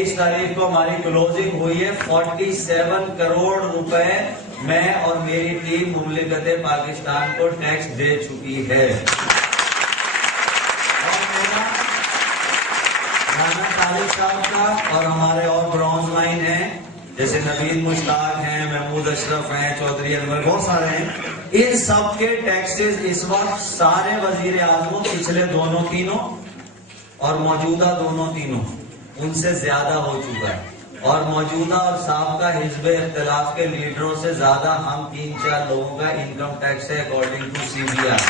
इस तारीख को हमारी क्लोजिंग हुई है 47 करोड़ रुपए मैं और मेरी टीम मुमलिकत पाकिस्तान को टैक्स दे चुकी है। और मेरा राना तारिक साहब का और हमारे और ब्रॉन्ज लाइन है जैसे नवीन मुश्ताक हैं, महमूद अशरफ हैं, चौधरी अनवर, बहुत सारे हैं। इन सब के टैक्सेस इस वक्त सारे वजीर आजमों पिछले दोनों तीनों और मौजूदा दोनों तीनों उनसे ज्यादा हो चुका है और मौजूदा और साबका हिज़्ब इख्तिलाफ के लीडरों से ज्यादा हम 3-4 लोगों का इनकम टैक्स है अकॉर्डिंग टू CBI।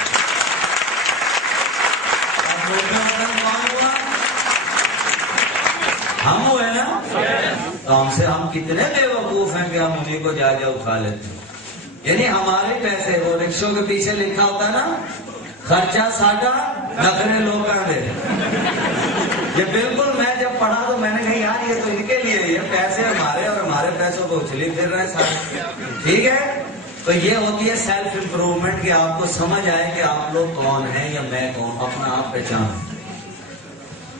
हम हुए ना, तो हमसे हम कितने बेवकूफ हैं कि हम उन्हीं को जा उठा लेते हैं। यानी हमारे पैसे, वो रिक्शों के पीछे लिखा होता है ना, खर्चा साडा नखरे लोग कर दे। ये बिल्कुल मैं जब पढ़ा तो मैंने कहा यार ये तो इनके लिए, ये पैसे हमारे और हमारे पैसों को उछली फिर रहे सारे। ठीक है, तो ये होती है सेल्फ इंप्रूवमेंट कि आपको समझ आए कि आप लोग कौन हैं या मैं कौन, अपना आप पहचान।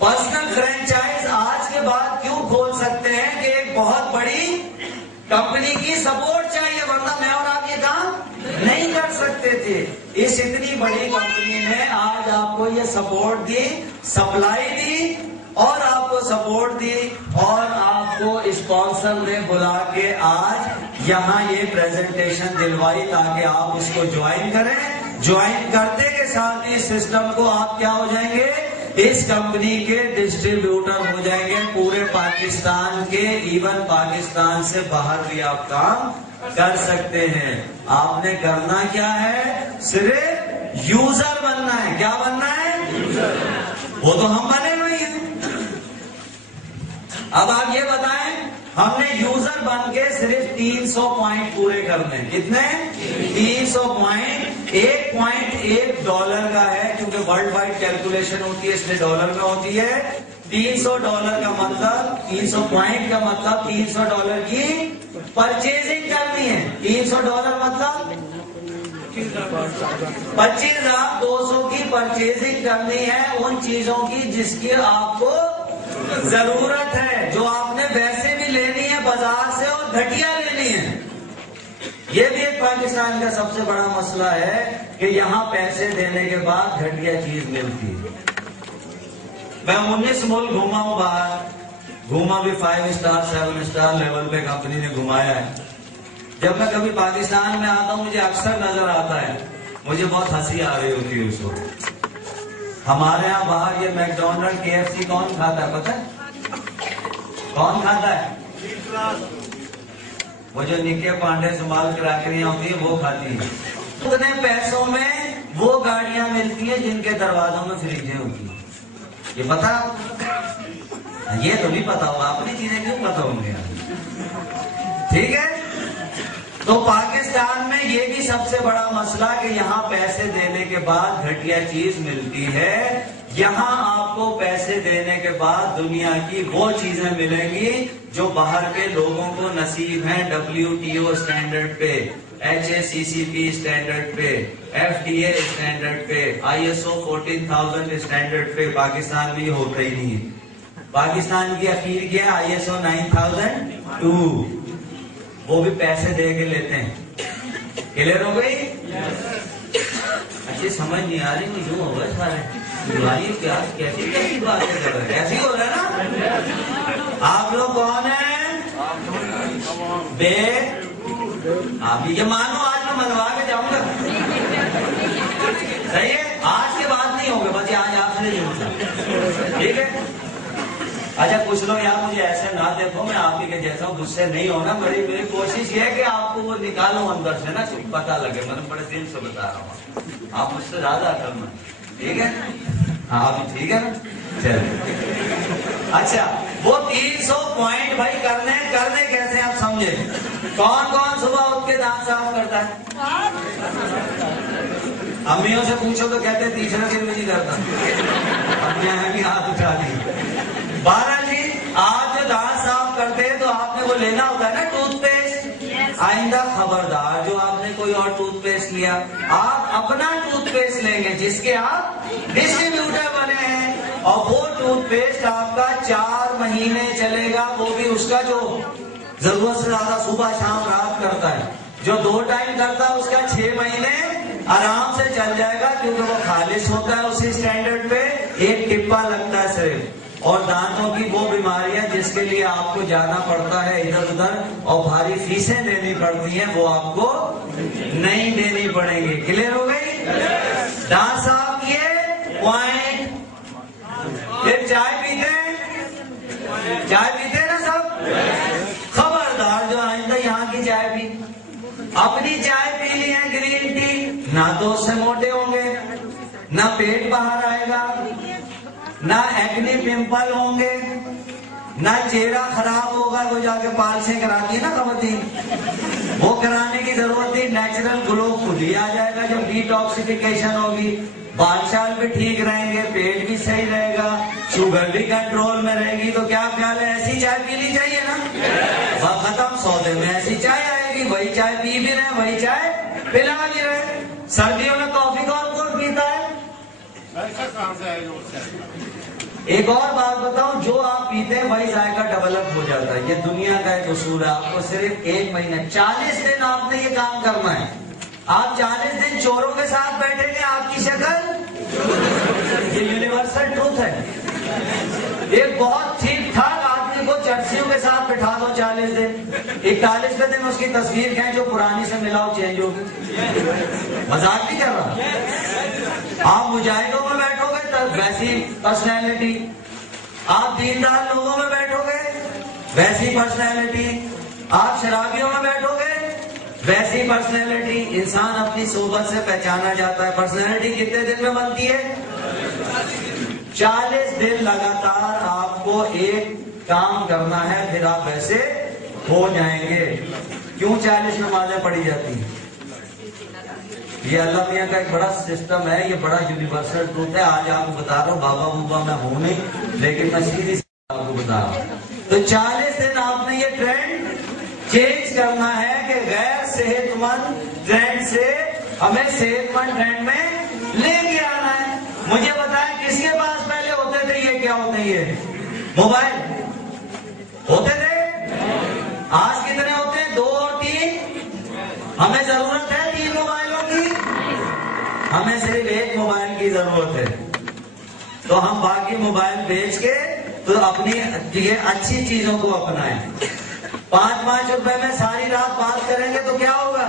पर्सनल फ्रेंचाइज आज के बाद क्यों खोल सकते हैं कि एक बहुत बड़ी कंपनी की सपोर्ट चाहिए, वरना मैं और आप ये काम नहीं कर सकते थे। इस इतनी बड़ी कंपनी ने आज आपको ये सपोर्ट दी, सप्लाई दी और आपको सपोर्ट दी और आपको स्पॉन्सर ने बुला के आज यहाँ ये प्रेजेंटेशन दिलवाई ताकि आप उसको ज्वाइन करें। ज्वाइन करते के साथ ही सिस्टम को आप क्या हो जाएंगे, इस कंपनी के डिस्ट्रीब्यूटर हो जाएंगे पूरे पाकिस्तान के, इवन पाकिस्तान से बाहर भी आप काम कर सकते हैं। आपने करना क्या है, सिर्फ यूजर बनना है। क्या बनना है, यूजर। वो तो हम बने हुए हैं। अब आप ये बताएं, हमने यूजर बन के सिर्फ 300 पॉइंट पूरे करने। कितने? 300 पॉइंट। $1.1 का है क्योंकि वर्ल्ड वाइड कैलकुलेशन होती है इसलिए डॉलर में होती है। $300 का मतलब, 300 पॉइंट का मतलब $300 की परचेजिंग करनी है। $300 मतलब 25,200 की परचेजिंग करनी है उन चीजों की जिसकी आपको जरूरत है, जो आपने वैसे भी लेनी है बाजार से और घटिया लेनी है। ये भी एक पाकिस्तान का सबसे बड़ा मसला है कि यहाँ पैसे देने के बाद घटिया चीज मिलती है। मैं 19 मुल्क घूमा हूं बाहर, घूमा भी 5 स्टार 7 स्टार लेवल पे कंपनी ने घुमाया है। जब मैं कभी पाकिस्तान में आता हूं मुझे अक्सर नजर आता है, मुझे बहुत हंसी आ रही होती है उस वक्त। हमारे यहाँ बाहर ये मैकडोनल्ड KFC कौन खाता है पता है? कौन खाता है? वो जो निक्के पांडे संभाल के राखरियां होती है वो खाती है। उतने पैसों में वो गाड़ियां मिलती हैं जिनके दरवाजों में फ्रिजें होती हैं। ये पता? ये तो नहीं पता होगा, अपनी चीजें क्यों पता होंगे? ठीक है, तो पाकिस्तान में ये भी सबसे बड़ा मसला कि यहाँ पैसे देने के बाद घटिया चीज मिलती है। यहाँ आपको पैसे देने के बाद दुनिया की वो चीजें मिलेंगी जो बाहर के लोगों को नसीब हैं। WTO स्टैंडर्ड पे, HACCP स्टैंडर्ड पे, FDA स्टैंडर्ड पे, ISO 14000 स्टैंडर्ड पे। पाकिस्तान में ये होता ही नहीं है। पाकिस्तान की अखीर क्या है, ISO 9002, वो भी पैसे दे के लेते हैं। क्लियर हो गई? अच्छी समझ नहीं आ रही, क्यों हो गए सारे क्या कैसी कैसी बातें कर रहे हैं? ऐसी हो रहा है ना। आप लोग कौन है? बे आप ये मानो आज मैं मनवा के जाऊंगा। सही है, आज के बाद नहीं होगा, बस आज आपसे नहीं होगा। ठीक है, अच्छा कुछ लोग यार मुझे ऐसे ना देखो, मैं आप ही के जैसा गुस्से नहीं होना। मेरी कोशिश ये है कि आपको वो निकालो अंदर से ना, पता लगे। मतलब बड़े दिल से बता रहा हूँ, आप मुझसे ज्यादा अकल में। ठीक है, हाँ अभी ठीक है ना, चलिए। अच्छा, वो 300 पॉइंट भाई करने कैसे आप समझे? कौन कौन सुबह उठ के दांत साफ करता है? अम्मियों से पूछो तो कहते हैं तीसरा दिन में नहीं करता। अम्मियां भी हाथ उठा दी। 12 जी, आप जो दांत साफ करते हैं तो आपने वो लेना होता है ना टूथपेस्ट। आइंदा खबरदार जो आपने कोई और टूथपेस्ट लिया, आप अपना टूथपेस्ट लेंगे जिसके आप डिस्ट्रीब्यूटर बने हैं। और वो टूथपेस्ट आपका 4 महीने चलेगा, वो भी उसका जो जरूरत से ज्यादा सुबह शाम रात करता है। जो 2 टाइम करता है उसका 6 महीने आराम से चल जाएगा, क्योंकि वो खालिश होता है उसी स्टैंडर्ड पे, 1 टिप्पा लगता है सिर्फ। और दांतों की वो बीमारियां जिसके लिए आपको जाना पड़ता है इधर उधर और भारी फीसें देनी पड़ती हैं, वो आपको नहीं देनी पड़ेगी। क्लियर हो गई? दांत साफ किए, पॉइंट। फिर चाय पीते ना सब? खबरदार जो आइंदा यहाँ की चाय पी, अपनी चाय पी ली है ग्रीन टी, ना तो उससे मोटे होंगे, ना पेट बाहर आएगा, ना एक्ने पिंपल होंगे, ना चेहरा खराब होगा। वो जाके पालिशें कराती है ना खवतीन, वो कराने की जरूरत नहीं, नेचुरल ग्लो खुद ही आ जाएगा जब डिटॉक्सिफिकेशन होगी। बाल शाल भी ठीक रहेंगे, पेट भी सही रहेगा, शुगर भी कंट्रोल में रहेगी। तो क्या ख्याल है, ऐसी चाय पीनी चाहिए ना? वह खत्म, सौदे में ऐसी चाय आएगी, वही चाय पी भी रहे, वही चाय पिला भी रहे। सर्दियों में कॉफी कौन पीता है? एक और बात बताऊं, जो आप पीते हैं वही जायका डेवलप हो जाता है। ये दुनिया का एक उसूल है। आपको सिर्फ 1 महीना 40 दिन आपने ये काम करना है। आप 40 दिन चोरों के साथ बैठेंगे, आपकी शक्ल, ये यूनिवर्सल ट्रूथ है। एक बहुत ठीक ठाक आदमी को चर्चियों के साथ बिठा दो 40 दिन, 41वें दिन उसकी तस्वीर कहें जो पुरानी से मिलाओ चेंज होगी। मजाक नहीं कर रहा। आप मुजाहिदों में बैठोगे तब वैसी पर्सनैलिटी, आप दीनदार लोगों में बैठोगे वैसी पर्सनैलिटी, आप शराबियों में बैठोगे वैसी पर्सनैलिटी। इंसान अपनी सोबत से पहचाना जाता है। पर्सनैलिटी कितने दिन में बनती है? 40 दिन लगातार आपको एक काम करना है, फिर आप वैसे हो जाएंगे। क्यों 40 नमाजें पढ़ी जाती हैं? ये अल्लाह मियां का एक बड़ा सिस्टम है, ये बड़ा यूनिवर्सल ट्रूथ है। आज आपको बता रहा हूँ, बाबा बूबा मैं हूं नहीं, लेकिन मैं सीधी आपको बता रहा हूँ। तो 40 दिन आपने ये ट्रेंड चेंज करना है कि गैर सेहतमंद ट्रेंड से हमें सेहतमंद ट्रेंड में लेके आना है। मुझे बताएं, किसके पास पहले होते थे ये, क्या होते हैं ये? मोबाइल होते थे। आज कितने होते हैं? 2 और 3। हमें जरूरत है 3 मोबाइलों की? हमें सिर्फ 1 मोबाइल की जरूरत है। तो हम बाकी मोबाइल बेच के तो अपनी ये अच्छी चीजों को अपनाएं। 5-5 रुपए में सारी रात बात करेंगे तो क्या होगा?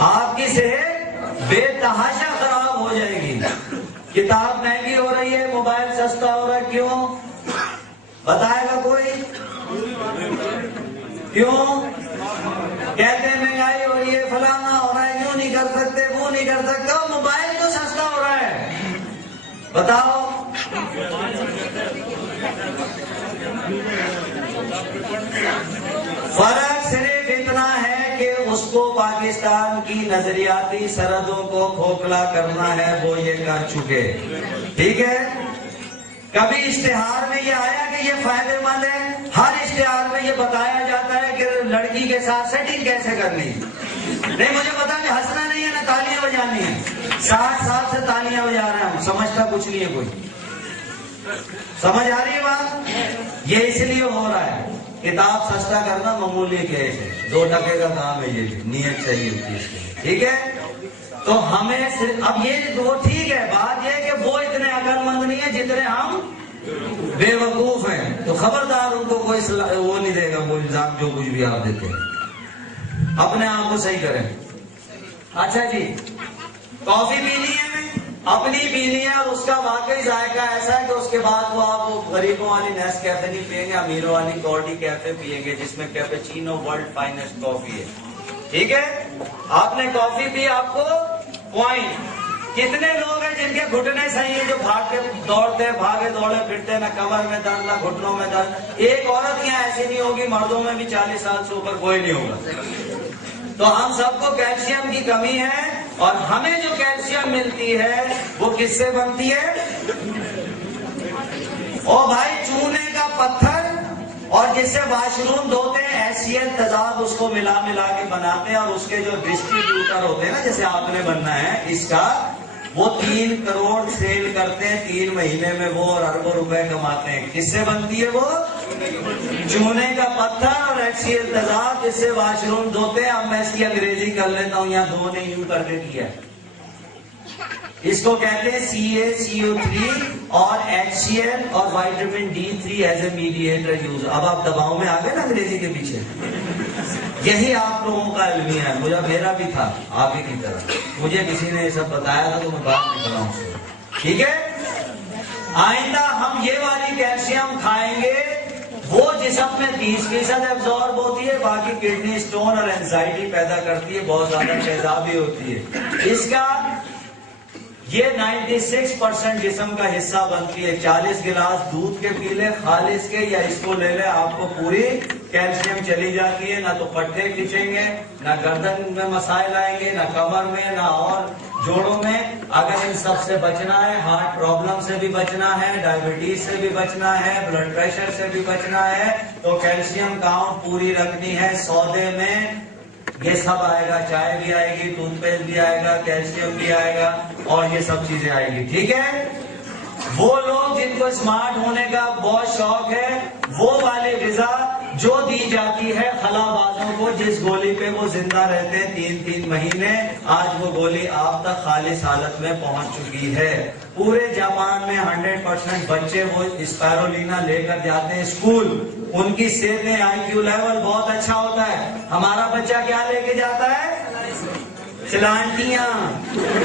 आपकी सेहत बेतहाशा खराब हो जाएगी। किताब महंगी हो रही है, मोबाइल सस्ता हो रहा है, क्यों? बताएगा कोई? क्यों? कहते हैं महंगाई हो रही है, फलाना हो रहा है, यूं नहीं कर सकते, वो नहीं कर सकते। मोबाइल तो सस्ता हो रहा है, बताओ। फर्क सिर्फ इतना है कि उसको पाकिस्तान की नजरियाती सरहदों को खोखला करना है, वो ये कर चुके। ठीक है, कभी इश्तिहार में ये आया कि ये फायदेमंद है? हर इश्तिहार में ये बताया जाता है कि लड़की के साथ सेटिंग कैसे करनी। नहीं, मुझे पता नहीं, हंसना नहीं है ना तालियां बजानी है। 60 साल से तालियां बजा रहे हैं, समझता कुछ नहीं है कोई। समझ आ रही है बात? ये इसलिए हो रहा है, किताब सस्ता करना मामूली केस है, 2 टके का काम है, ये नियत चाहिए उसकी। ठीक है, तो हमें सिर्फ अब ये वो ठीक है, बात ये कि वो इतने अकलमंद नहीं है जितने हम बेवकूफ हैं। तो खबरदार, उनको कोई वो नहीं देगा, वो इल्जाम जो कुछ भी आप देते हैं, अपने आप को सही करें। अच्छा जी, कॉफी पीनी है, अपनी पीनी है, और उसका वाकई जायका ऐसा है कि उसके बाद वो आप गरीबों वाली नेस्कैफे नहीं पियेंगे, अमीरों वाली कॉर्डी कैफे पियेंगे जिसमें कैपेचिनो वर्ल्ड फाइनेस्ट कॉफी है। ठीक है, आपने कॉफी पी, आपको पॉइंट। कितने लोग हैं जिनके घुटने सही है, जो भाग के दौड़ते, भागे दौड़े फिरते, ना कमर में दर्द ना घुटनों में दर्द। एक औरत यहाँ ऐसी नहीं होगी, मर्दों में भी 40 साल से ऊपर कोई नहीं होगा। तो हम सबको कैल्शियम की कमी है, और हमें जो कैल्शियम मिलती है वो किससे बनती है? ओ भाई, चूने का पत्थर और जिससे वाशरूम धोते हैं, HCl तेजाब उसको मिला मिला के बनाते हैं, और उसके जो डिस्ट्रीब्यूटर होते हैं ना, जैसे आपने बनना है इसका, वो 3 करोड़ सेल करते हैं 3 महीने में वो, और अरबों रुपए कमाते हैं। किससे बनती है वो? चूने का पत्थर और HCl तेजाब जिससे वॉशरूम धोते हैं। अब मैं इसकी अंग्रेजी कर लेता हूं, यहाँ दो ने यूं करके किया। इसको कहते हैं CaCO3 और HCl और vitamin D3 as a mediator use. अब आप दबाव में आ गए ना अंग्रेजी के पीछे। यही आप लोगों का अलमिया है, मुझे मेरा भी था आप ही की तरह। मुझे किसी ने ये सब बताया था तो मैं बात निकला हूं। ठीक है, आइंदा हम ये वाली कैल्शियम खाएंगे वो जिसम में 30% एब्जॉर्ब होती है, बाकी किडनी स्टोन और एंजाइटी पैदा करती है, बहुत ज्यादा तेजाबी होती है। इसका ये 96% जिस्म का हिस्सा बनती है। 40 गिलास दूध के पी ले खालिस के, या इसको ले ले, आपको पूरी कैल्शियम चली जाती है। ना तो पट्टे खींचेंगे, ना गर्दन में मसाइल आएंगे, ना कमर में, ना और जोड़ों में। अगर इन सब से बचना है, हार्ट प्रॉब्लम से भी बचना है, डायबिटीज से भी बचना है, ब्लड प्रेशर से भी बचना है, तो कैल्शियम काउंट पूरी रखनी है। सौदे में ये सब आएगा, चाय भी आएगी, टूथपेस्ट भी आएगा, कैल्शियम भी आएगा और ये सब चीजें आएगी। ठीक है, वो लोग जिनको स्मार्ट होने का बहुत शौक है, वो वाली ग़िज़ा जो दी जाती है खलाबाजों को, जिस गोली पे वो जिंदा रहते हैं 3-3 महीने, आज वो गोली आप तक खालिस हालत में पहुंच चुकी है। पूरे जापान में 100% बच्चे वो स्पायरोलिना लेकर जाते हैं स्कूल। उनकी सेहत IQ लेवल बहुत अच्छा होता है। हमारा बच्चा क्या लेके जाता है? चिलांटियां,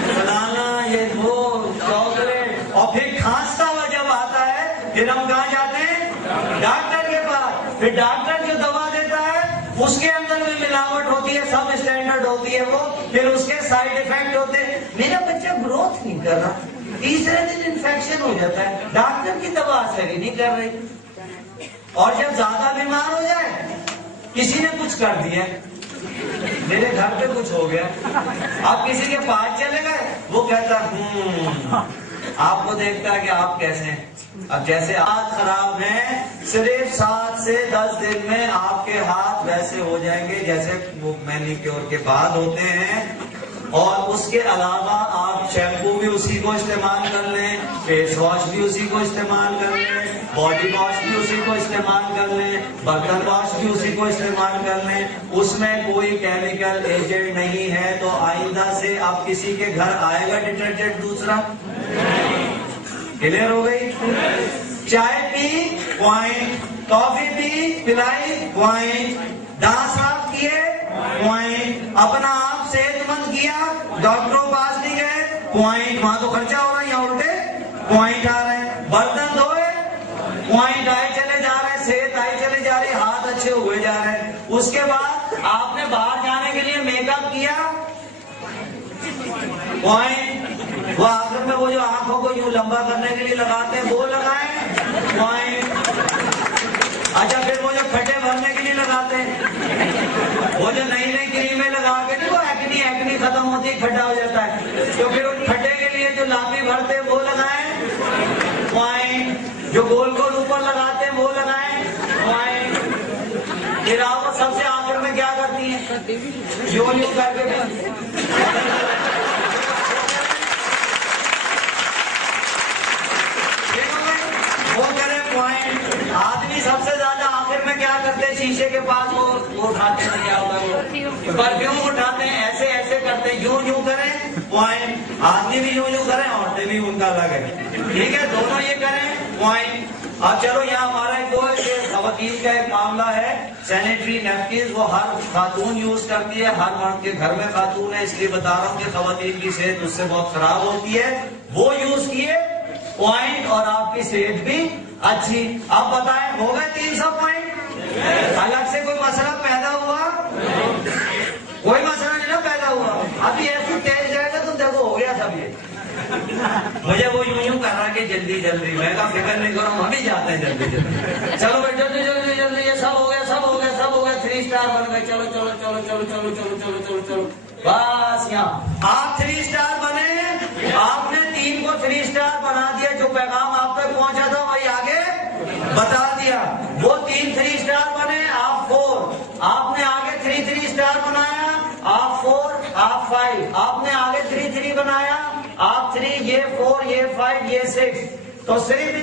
फलाना, ये वो चॉकलेट। और फिर खांसता हुआ जब आता है, फिर हम कहाँ जाते हैं? डॉक्टर के पास। फिर डॉक्टर जो दवा देता है उसके अंदर में मिलावट होती है, सब स्टैंडर्ड होती है वो, फिर उसके साइड इफेक्ट होते हैं। मेरा बच्चा ग्रोथ नहीं कर रहा, तीसरे दिन इन्फेक्शन हो जाता है, डॉक्टर की दवा असर ही नहीं कर रही। और जब ज्यादा बीमार हो जाए, किसी ने कुछ कर दिया, मेरे घर पे कुछ हो गया, आप किसी के पास चले गए, वो कहता आपको देखता है कि आप कैसे हैं। अब जैसे हाथ खराब है, सिर्फ 7 से 10 दिन में आपके हाथ वैसे हो जाएंगे जैसे वो मैनिक्योर के बाद होते हैं। और उसके अलावा आप शैम्पू भी उसी को इस्तेमाल कर लें, फेस वॉश भी उसी को इस्तेमाल कर लें, बॉडी वॉश भी उसी को इस्तेमाल कर लें, बर्तन वॉश भी उसी को इस्तेमाल कर लें। उसमें कोई केमिकल एजेंट नहीं है। तो आइंदा से आप किसी के घर आएगा डिटर्जेंट दूसरा, क्लियर हो गई? चाय पी पॉइंट, कॉफी पी पिलाई पॉइंट, दांत साफ किए पॉइंट, अपना आप सेहतमंद किया, डॉक्टरों पास नहीं गए पॉइंट, वहां तो खर्चा हो रहा है, यहाँ उल्टे पॉइंट आ रहे हैं। बर्तन धोए पॉइंट आए चले जा रहे हैं, सेहत आई चले जा रही है, हाथ अच्छे हुए जा रहे हैं। उसके बाद आपने बाहर जाने के लिए मेकअप किया पॉइंट, वो आखिर में वो जो आंखों को यूं लंबा करने के लिए लगाते हैं वो लगाए पॉइंट। अच्छा, फिर वो जो खड्डे भरने के लिए लगाते हैं, वो जो नई नई क्रीमें लगा के नहीं, वो एक्नी खत्म होती है, खड्डा हो जाता है, तो फिर उन खड्डे के लिए जो लापी भरते हैं वो लगाए पॉइंट, जो गोल गोल ऊपर लगाते हैं वो लगाए पॉइंट। फिर आप सबसे आखिर में क्या करती है? यूं यूं करके वो करे पॉइंट। आदमी सबसे ज्यादा आखिर में क्या करते हैं? शीशे के पास वो उठाते हैं, क्या होता है वो परफ्यूम उठाते हैं, ऐसे ऐसे करते हैं, यूं यूं करें पॉइंट। आदमी भी यूं यूं करें, औरतें भी उनका अलग है, ठीक है, दोनों ये करें पॉइंट। अब चलो यहाँ हमारा एक खवातीन का एक मामला है, सैनिटरी नैपकिन वो हर खातून यूज करती है, हर मर्द के घर में खातून है, इसलिए बता रहा हूँ कि खवातीन की सेहत उससे बहुत खराब होती है। वो यूज किए पॉइंट और आपकी सेहत भी अच्छी। अब बताएं, हो गए 300 पॉइंट? अलग से कोई मसला पैदा हुआ? कोई मसला नहीं ना पैदा हुआ। अभी ऐसी तेज जाएगा तो देखो हो गया सब ये। मुझे वो यूं यूं कर रहा कि जल्दी जल्दी, मैं कहा फिक्र नहीं करो, हम भी जाते हैं जल्दी जल्दी। चलो भाई जल्दी जल्दी जल्दी, ये सब हो गया, सब हो गया, सब हो गया, 3 स्टार बन गए, चलो चलो चलो चलो चलो चलो चलो चलो चलो, बस यहाँ आप 3 स्टार बने, आपने टीम को 3 स्टार बना दिया, जो पैगाम आप तक पहुंचा था वही आगे बता दिया। वो 3 स्टार बने, आप 4, आपने आगे 3 स्टार बनाया, आप 4, आप 5, आपने आगे 3 बनाया, आप 3, ये 4, ये 5, ये 6, तो सिर्फ